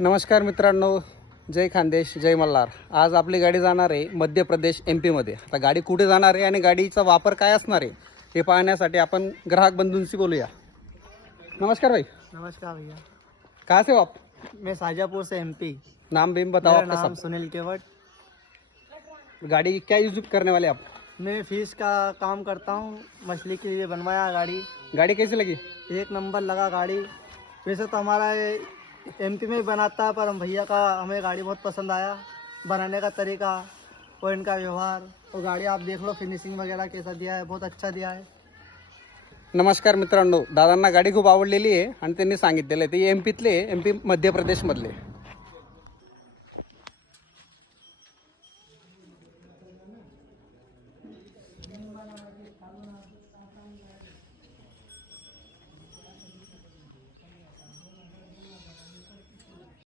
नमस्कार मित्रांनो, जय खानदेश, जय मल्हार. आज आपली गाडी जाणार आहे मध्य प्रदेश MP मध्ये. आता गाडी कुठे जाणार आहे आणि गाडीचा वापर काय असणार आहे हे पाहण्यासाठी आपण ग्राहक बंधूंशी बोलूया. नमस्कार भाई. नमस्कार भैया, कहाँ से हो आप? मैं शाजापुर से MP। नाम बीम बताओ मेरा आपका नाम सब. सुनील केवट। गाड़ी क्या यूज करने वाले आप? मैं फिश का काम करता हूँ, मछली के लिए बनवाया गाड़ी। गाड़ी कैसी लगी? एक नंबर लगा गाड़ी। वैसे तो हमारा ये MP में ही बनाता है, पर हम भैया का हमें गाड़ी बहुत पसंद आया। बनाने का तरीका और इनका व्यवहार, और गाड़ी आप देख लो, फिनिशिंग वगैरह कैसा दिया है, बहुत अच्छा दिया है। नमस्कार मित्रांनो, दादांना गाडी खूप आवडलेली आहे आणि त्यांनी सांगितलेलं आहे ते MP तले MP मध्य प्रदेशमधले.